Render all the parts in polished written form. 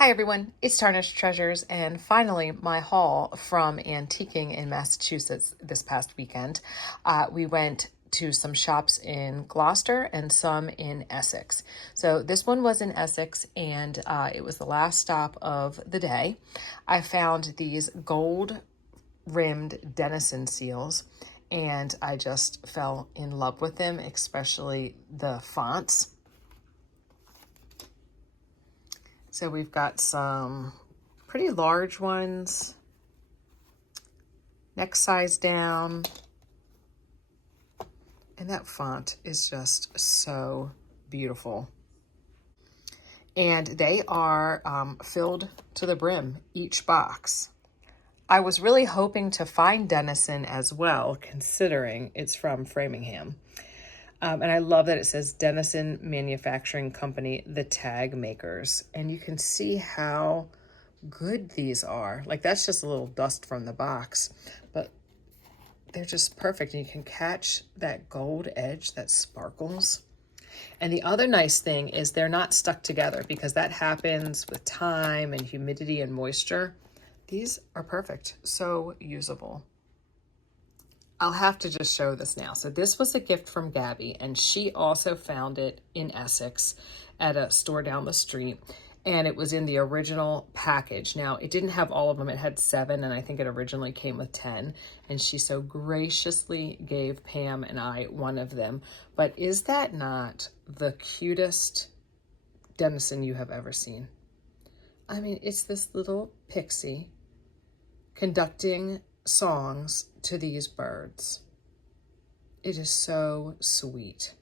Hi everyone, it's Tarnished Treasures, and finally my haul from antiquing in Massachusetts this past weekend. We went to some shops in Gloucester and some in Essex. So this one was in Essex, and it was the last stop of the day. I found these gold rimmed Denison seals, and I just fell in love with them, especially the fonts. So we've got some pretty large ones, next size down, and that font is just so beautiful. And they are filled to the brim, each box. I was really hoping to find Denison as well, considering it's from Framingham. And I love that it says Denison Manufacturing Company, the tag makers. And you can see how good these are. Like, that's just a little dust from the box, but they're just perfect. And you can catch that gold edge that sparkles. And the other nice thing is they're not stuck together, because that happens with time and humidity and moisture. These are perfect, so usable. I'll have to just show this now. So this was a gift from Gabby, and she also found it in Essex at a store down the street, and it was in the original package. Now, it didn't have all of them. It had 7, and I think it originally came with 10, and she so graciously gave Pam and I one of them. But is that not the cutest Denison you have ever seen? I mean, it's this little pixie conducting songs to these birds. It is so sweet.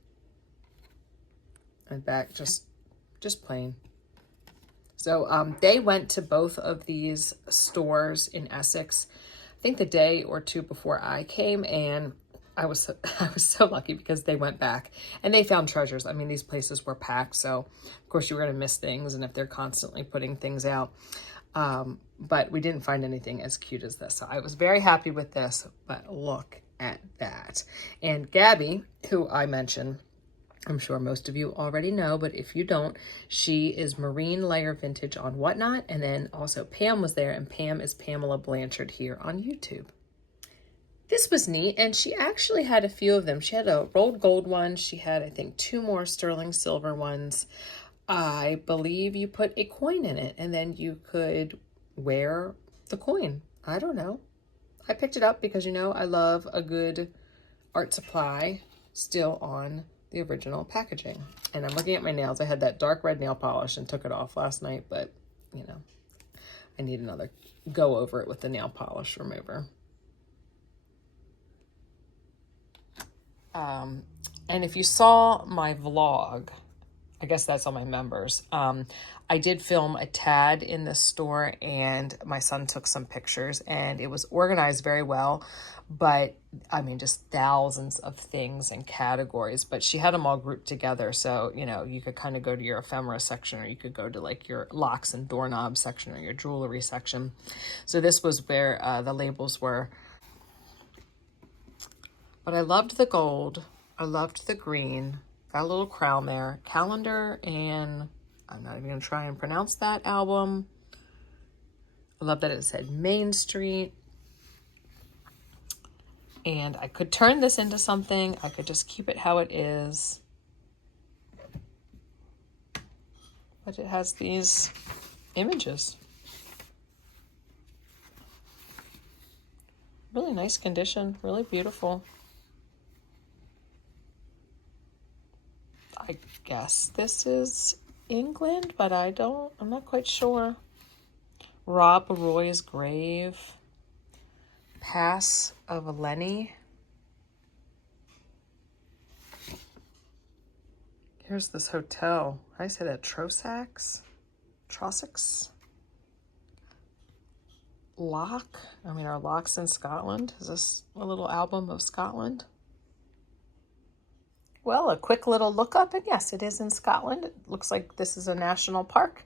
And back just plain. So they went to both of these stores in Essex, I think the day or two before I came, and I was so lucky because they went back and they found treasures. I mean, these places were packed, so of course you were going to miss things, and if they're constantly putting things out. But we didn't find anything as cute as this. So I was very happy with this, but look at that. And Gabby, who I mentioned, I'm sure most of you already know, but if you don't, she is Marine Layer Vintage on Whatnot. And then also Pam was there, and Pam is Pamela Blanchard here on YouTube. This was neat, and she actually had a few of them. She had a rolled gold one. She had, I think, 2 more sterling silver ones. I believe you put a coin in it, and then you could wear the coin. I don't know. I picked it up because, you know, I love a good art supply still on the original packaging. And I'm looking at my nails. I had that dark red nail polish and took it off last night, but, you know, I need another go over it with the nail polish remover. And if you saw my vlog, I guess that's on my members. I did film a tad in the store, and my son took some pictures, and it was organized very well. But I mean, just thousands of things and categories, but she had them all grouped together. So, you know, you could kind of go to your ephemera section, or you could go to like your locks and doorknobs section, or your jewelry section. So this was where the labels were. But I loved the gold. I loved the green. Got a little crown there. Calendar, and I'm not even going to try and pronounce that album. I love that it said Main Street. And I could turn this into something. I could just keep it how it is. But it has these images. Really nice condition. Really beautiful. I guess this is England, but I'm not quite sure. Rob Roy's grave. Pass of Lenny. Here's this hotel. How do I say that? Trossachs? Lock. I mean, are locks in Scotland? Is this a little album of Scotland? Well, a quick little look up, and yes, it is in Scotland. It looks like this is a national park.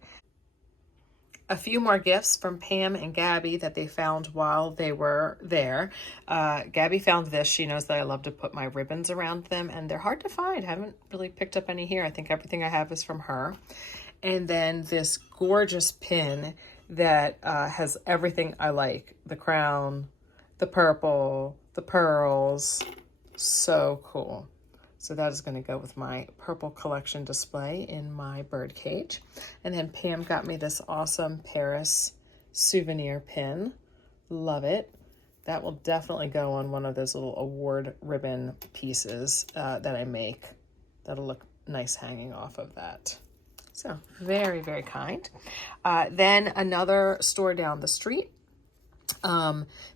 A few more gifts from Pam and Gabby that they found while they were there. Gabby found this. She knows that I love to put my ribbons around them, and they're hard to find. I haven't really picked up any here. I think everything I have is from her. And then this gorgeous pin that has everything I like. The crown, the purple, the pearls. So cool. So that is going to go with my purple collection display in my bird cage. And then Pam got me this awesome Paris souvenir pin. Love it. That will definitely go on one of those little award ribbon pieces that I make. That'll look nice hanging off of that. So very, very kind. Then another store down the street.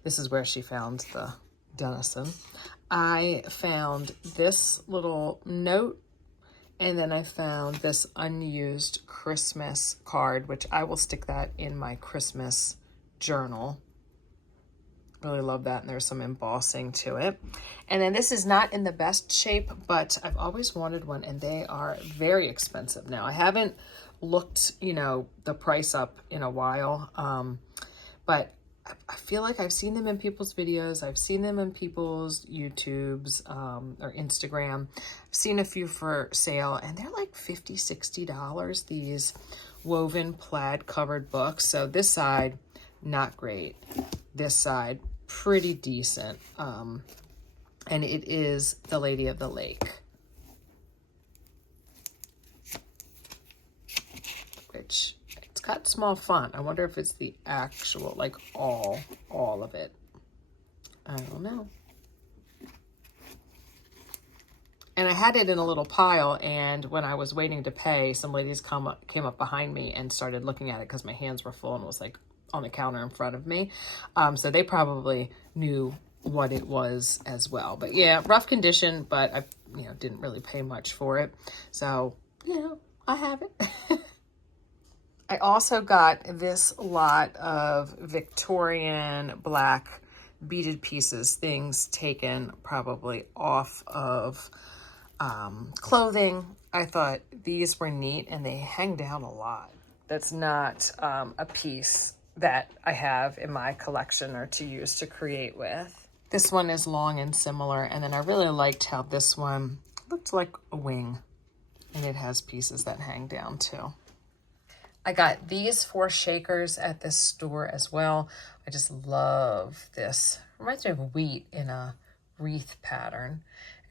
This is where she found the Denison. I found this little note, and then I found this unused Christmas card, which I will stick that in my Christmas journal. Really love that, and there's some embossing to it. And then this is not in the best shape, but I've always wanted one, and they are very expensive now. I haven't looked, you know, the price up in a while, but I feel like I've seen them in people's videos. I've seen them in people's YouTubes or Instagram. I've seen a few for sale, and they're like $50, $60, these woven plaid covered books. So this side, not great. This side, pretty decent. And it is The Lady of the Lake, which it's got small font. I wonder if it's the actual, like all of it. I don't know. And I had it in a little pile, and when I was waiting to pay, some ladies came up behind me and started looking at it because my hands were full and was like on the counter in front of me. So they probably knew what it was as well. But yeah, rough condition, but I didn't really pay much for it. So, I have it. I also got this lot of Victorian black beaded pieces, things taken probably off of clothing. I thought these were neat, and they hang down a lot. That's not a piece that I have in my collection or to use to create with. This one is long and similar, and then I really liked how this one looked like a wing, and it has pieces that hang down too. I got these 4 shakers at this store as well. I just love this. Reminds me of wheat in a wreath pattern.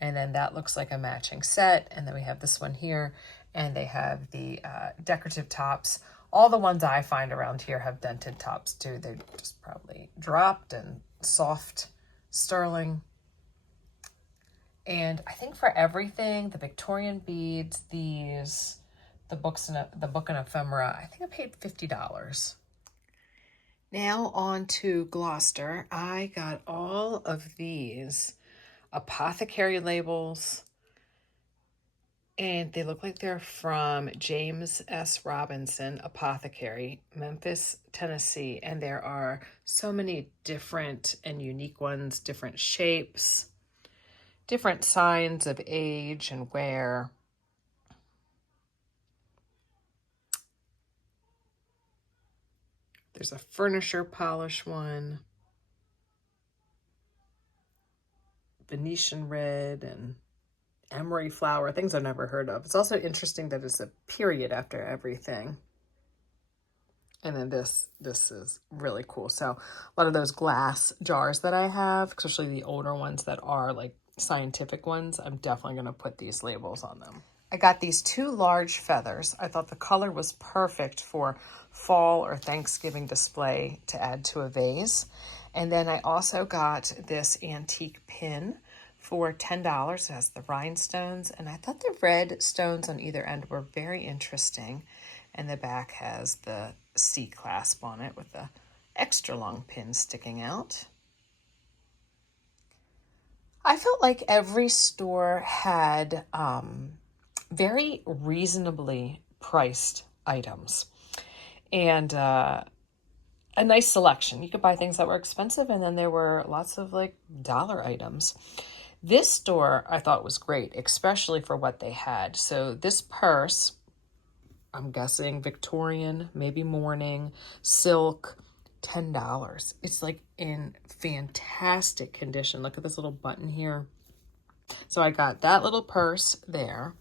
And then that looks like a matching set. And then we have this one here, and they have the decorative tops. All the ones I find around here have dented tops too. They're just probably dropped and soft sterling. And I think for everything, the Victorian beads, these, the book and ephemera, I think I paid $50. Now on to Gloucester. I got all of these apothecary labels, and they look like they're from James S. Robinson Apothecary, Memphis, Tennessee. And there are so many different and unique ones, different shapes, different signs of age and wear. There's a furniture polish one, Venetian red, and emery flower, things I've never heard of. It's also interesting that it's a period after everything. And then this is really cool. So a lot of those glass jars that I have, especially the older ones that are like scientific ones, I'm definitely going to put these labels on them. I got these 2 large feathers. I thought the color was perfect for fall or Thanksgiving display to add to a vase. And then I also got this antique pin for $10. It has the rhinestones, and I thought the red stones on either end were very interesting. And the back has the C clasp on it with the extra long pin sticking out. I felt like every store had very reasonably priced items, and a nice selection. You could buy things that were expensive, and then there were lots of like dollar items. This store I thought was great, especially for what they had. So this purse, I'm guessing Victorian, maybe mourning, silk, $10. It's like in fantastic condition. Look at this little button here. So I got that little purse there.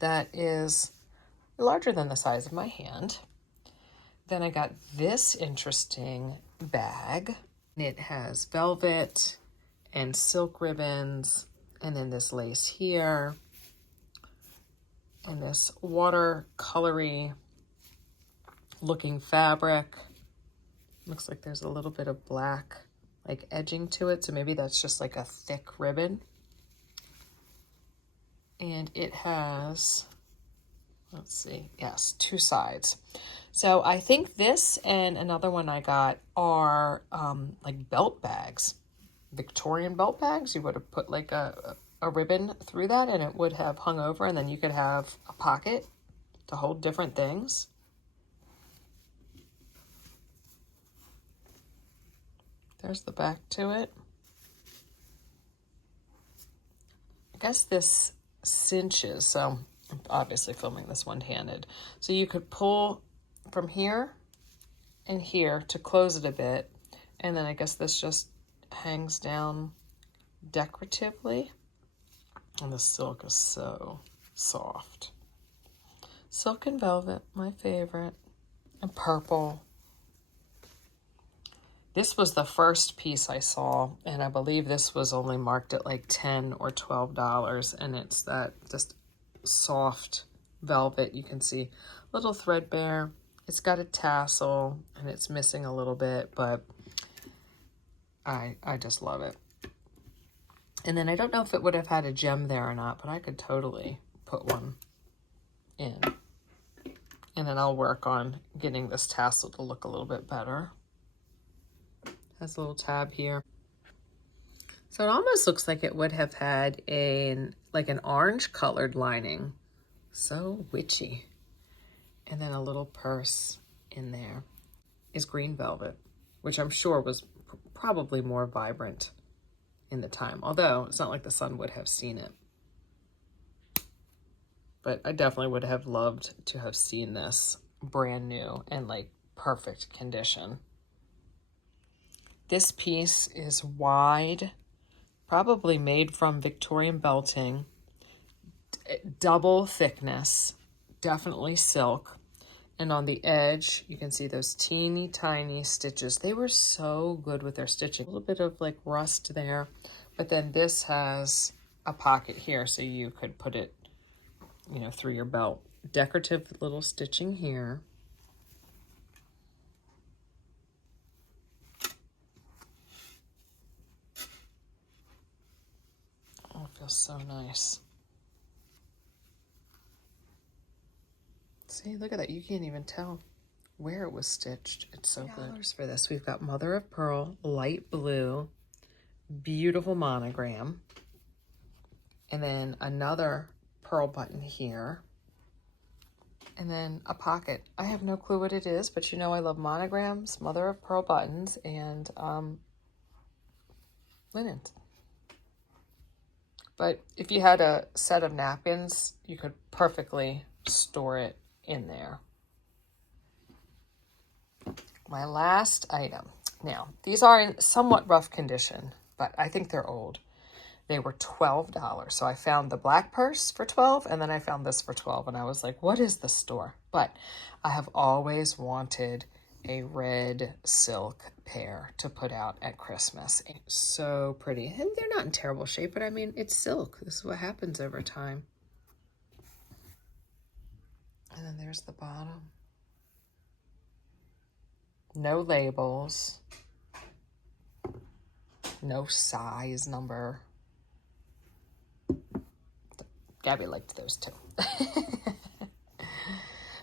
That is larger than the size of my hand. Then I got this interesting bag. It has velvet and silk ribbons, and then this lace here, and this watercolory looking fabric. Looks like there's a little bit of black like edging to it, so maybe that's just like a thick ribbon. And it has, let's see, yes, 2 sides. So I think this and another one I got are like belt bags, Victorian belt bags. You would have put like a ribbon through that and it would have hung over, and then you could have a pocket to hold different things. There's the back to it. I guess this cinches, so I'm obviously filming this one-handed. So you could pull from here and here to close it a bit, and then I guess this just hangs down decoratively. And the silk is so soft. Silk and velvet, my favorite. And purple. This was the first piece I saw, and I believe this was only marked at like $10 or $12, and it's that just soft velvet. You can see a little threadbare. It's got a tassel, and it's missing a little bit, but I just love it. And then I don't know if it would have had a gem there or not, but I could totally put one in. And then I'll work on getting this tassel to look a little bit better. Has a little tab here. So it almost looks like it would have had an orange colored lining. So witchy. And then a little purse in there is green velvet, which I'm sure was probably more vibrant in the time. Although it's not like the sun would have seen it. But I definitely would have loved to have seen this brand new and like perfect condition. This piece is wide, probably made from Victorian belting, double thickness, definitely silk. And on the edge, you can see those teeny tiny stitches. They were so good with their stitching. A little bit of like rust there, but then this has a pocket here so you could put it, you know, through your belt. Decorative little stitching here. Oh, it feels so nice. See, look at that. You can't even tell where it was stitched. It's so good. For this, we've got mother of pearl, light blue, beautiful monogram, and then another pearl button here, and then a pocket. I have no clue what it is, but you know I love monograms, mother of pearl buttons, and linens. But if you had a set of napkins, you could perfectly store it in there. My last item. Now, these are in somewhat rough condition, but I think they're old. They were $12. So I found the black purse for $12, and then I found this for $12, and I was like, what is this store? But I have always wanted a red silk pair to put out at Christmas. So pretty. And they're not in terrible shape, but I mean, it's silk. This is what happens over time. And then there's the bottom. No labels. No size number. Gabby liked those too.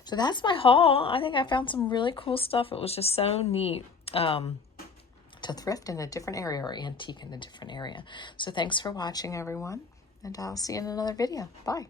So that's my haul. I think I found some really cool stuff. It was just so neat to thrift in a different area or antique in a different area. So thanks for watching, everyone. And I'll see you in another video. Bye.